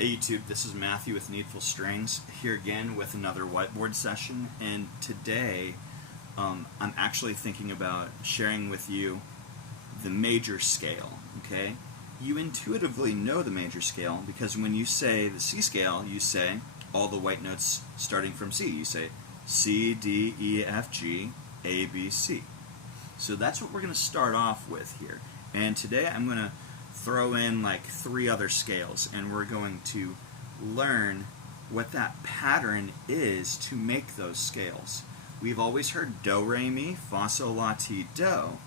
Hey YouTube, this is Matthew with Needful Strings, here again with another whiteboard session, and today I'm actually thinking about sharing with you the major scale, okay? You intuitively know the major scale because when you say the C scale, you say all the white notes starting from C. You say C, D, E, F, G, A, B, C. So that's what we're going to start off with here. And today I'm going to throw in like 3 other scales, and we're going to learn what that pattern is to make those scales. We've always heard do, re, mi, fa, sol, la, ti, do,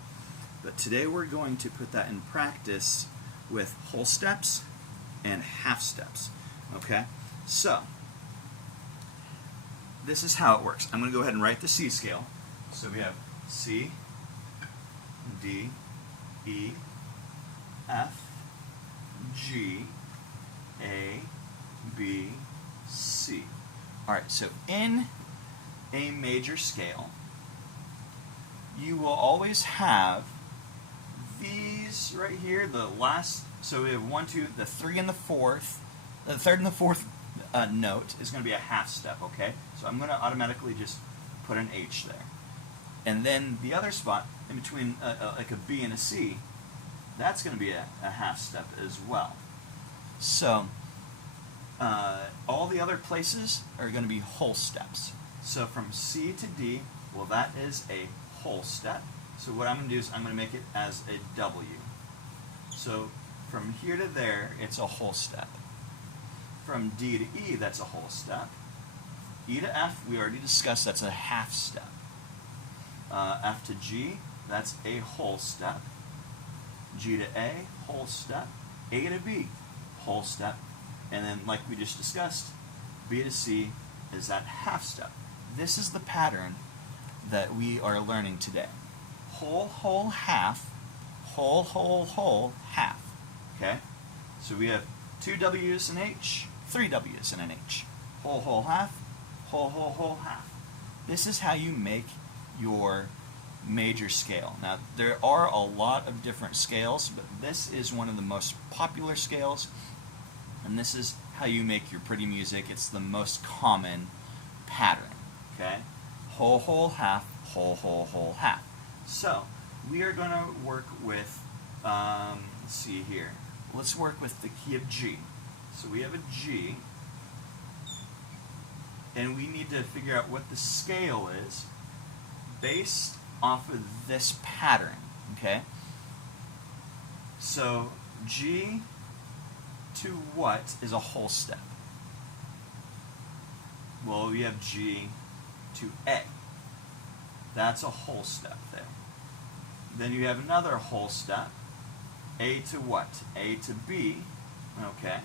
but today we're going to put that in practice with whole steps and half steps. Okay? So, this is how it works. I'm going to go ahead and write the C scale. So we have C, D, E, F, G, A, B, C. Alright, so in a major scale, you will always have these right here, the last, so we have 1, 2, the 3 and the 4th, the 3rd and the 4th note is going to be a half step, okay? So I'm going to automatically just put an H there. And then the other spot, in between like a B and a C, that's going to be a half step as well. So all the other places are going to be whole steps. So from C to D, well, that is a whole step. So what I'm going to do is I'm going to make it as a W. So from here to there, it's a whole step. From D to E, that's a whole step. E to F, we already discussed, that's a half step. F to G, that's a whole step. G to A, whole step. A to B, whole step. And then, like we just discussed, B to C is that half step. This is the pattern that we are learning today. Whole, whole, half, whole, whole, whole, half. Okay? So we have 2 W's and H, 3 W's and an H. Whole, whole, half, whole, whole, whole, half. This is how you make your major scale. Now, there are a lot of different scales, but this is one of the most popular scales, and this is how you make your pretty music. It's the most common pattern, okay? Whole, whole, half, whole, whole, whole, half. So, we are going to work with, let's see here. Let's work with the key of G. So we have a G, and we need to figure out what the scale is based off of this pattern, okay? So G to what is a whole step? Well, we have G to A. That's a whole step there. Then you have another whole step. A to what? A to B, okay?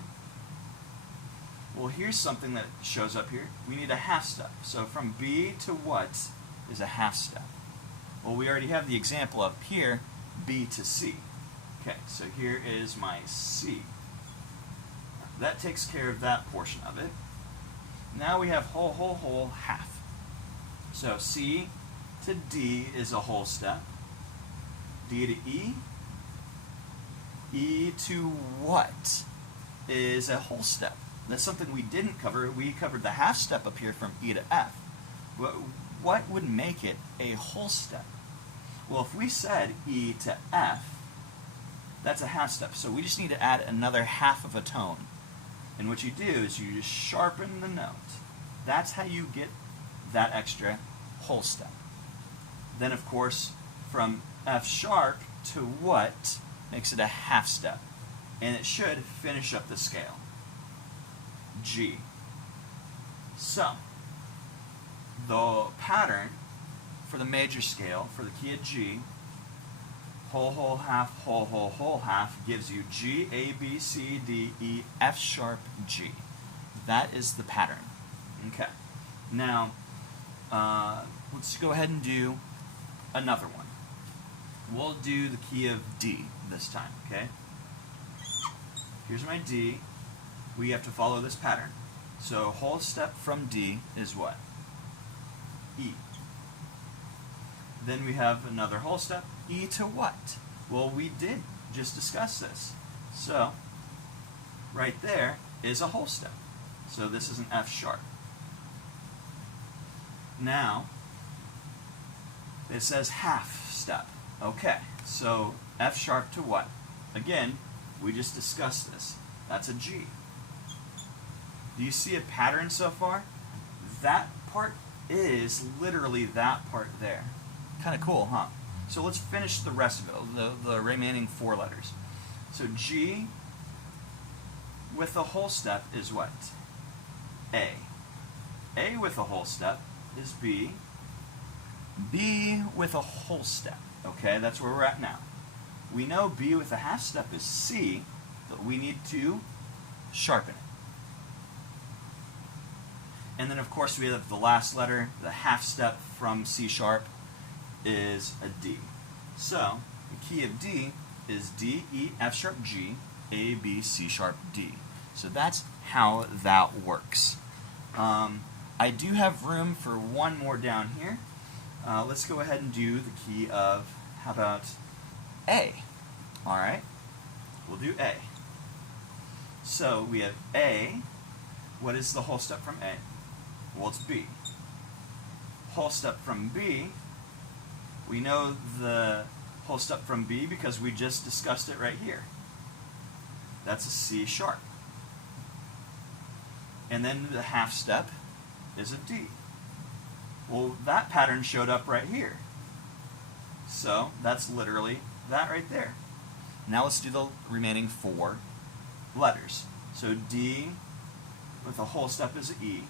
Well, here's something that shows up here. We need a half step. So from B to what is a half step? Well, we already have the example up here, B to C. Okay, so here is my C. That takes care of that portion of it. Now we have whole, whole, whole, half. So C to D is a whole step. D to E. E to what is a whole step? That's something we didn't cover. We covered the half step up here from E to F. What would make it a whole step? Well, if we said E to F, that's a half step. So we just need to add another half of a tone. And what you do is you just sharpen the note. That's how you get that extra whole step. Then, of course, from F sharp to what makes it a half step. And it should finish up the scale. G. So, the pattern for the major scale, for the key of G, whole, whole, half, whole, whole, whole, half, gives you G, A, B, C, D, E, F sharp, G. That is the pattern. Okay. Now, let's go ahead and do another one. We'll do the key of D this time, okay? Here's my D. We have to follow this pattern. So whole step from D is what? E. Then we have another whole step. E to what? Well, we did just discuss this. So right there, is a whole step. So this is an F sharp. Now, it says half step. Okay, so F sharp to what? Again, we just discussed this. That's a G. Do you see a pattern so far? That part is literally that part there. Kind of cool, huh? So let's finish the rest of it, the remaining 4 letters. So G with a whole step is what? A. A with a whole step is B. B with a whole step. Okay, that's where we're at now. We know B with a half step is C, but we need to sharpen it. And then of course we have the last letter, the half step from C sharp is a D. So the key of D is D, E, F sharp, G, A, B, C sharp, D. So that's how that works. I do have room for one more down here. Let's go ahead and do the key of, how about A? Alright, we'll do A. So we have A. What is the whole step from A? Well, it's B. Whole step from B, we know the whole step from B because we just discussed it right here. That's a C sharp. And then the half step is a D. Well, that pattern showed up right here. So that's literally that right there. Now let's do the remaining 4 letters. So D with a whole step is E.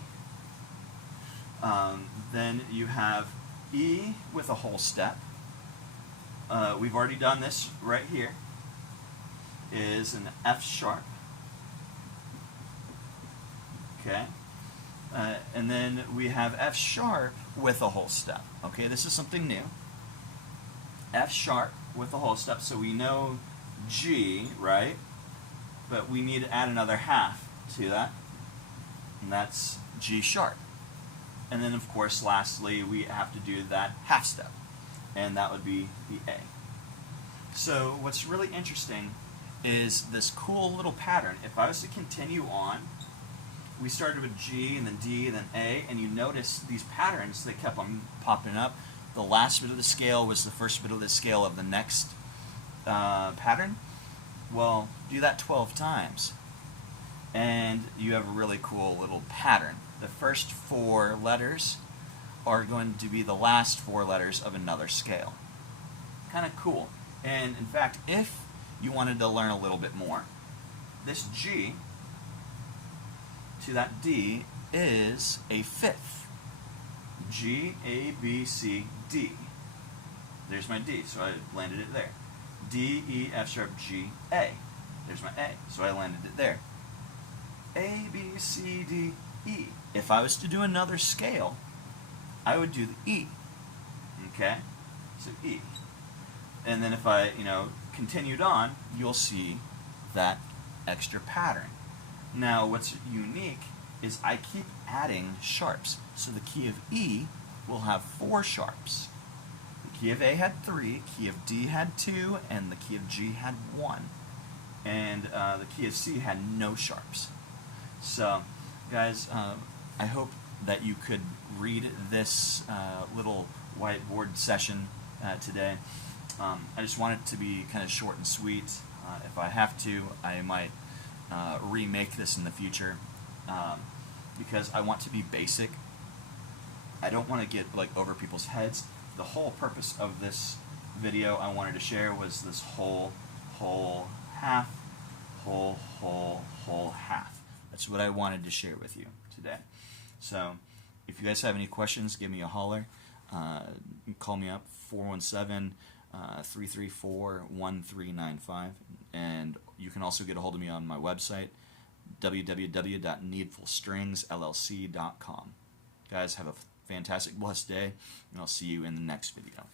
Then you have E with a whole step. We've already done this right here. Is an F sharp. Okay. And then we have F sharp with a whole step. Okay, this is something new. F sharp with a whole step, so we know G, right? But we need to add another half to that, and that's G sharp. And then, of course, lastly, we have to do that half step, and that would be the A. So what's really interesting is this cool little pattern. If I was to continue on, we started with G, and then D, and then A, and you notice these patterns that kept on popping up. The last bit of the scale was the first bit of the scale of the next pattern. Well, do that 12 times, and you have a really cool little pattern. The first 4 letters are going to be the last 4 letters of another scale. Kind of cool. And in fact, if you wanted to learn a little bit more, this G to that D is a 5th. G, A, B, C, D. There's my D, so I landed it there. D, E, F sharp, G, A. There's my A, so I landed it there. A, B, C, D, E. If I was to do another scale, I would do the E. Okay? So E. And then if I, continued on, you'll see that extra pattern. Now, what's unique is I keep adding sharps. So the key of E will have 4 sharps. The key of A had 3, key of D had 2, and the key of G had 1. And the key of C had no sharps. So, guys, I hope that you could read this little whiteboard session today. I just want it to be kind of short and sweet. If I have to, I might remake this in the future because I want to be basic. I don't want to get over people's heads. The whole purpose of this video I wanted to share was this whole, half, whole, half. That's what I wanted to share with you today. So if you guys have any questions, give me a holler. Call me up, 417-334-1395. And you can also get a hold of me on my website, www.needfulstringsllc.com. Guys, have a fantastic, blessed day, and I'll see you in the next video.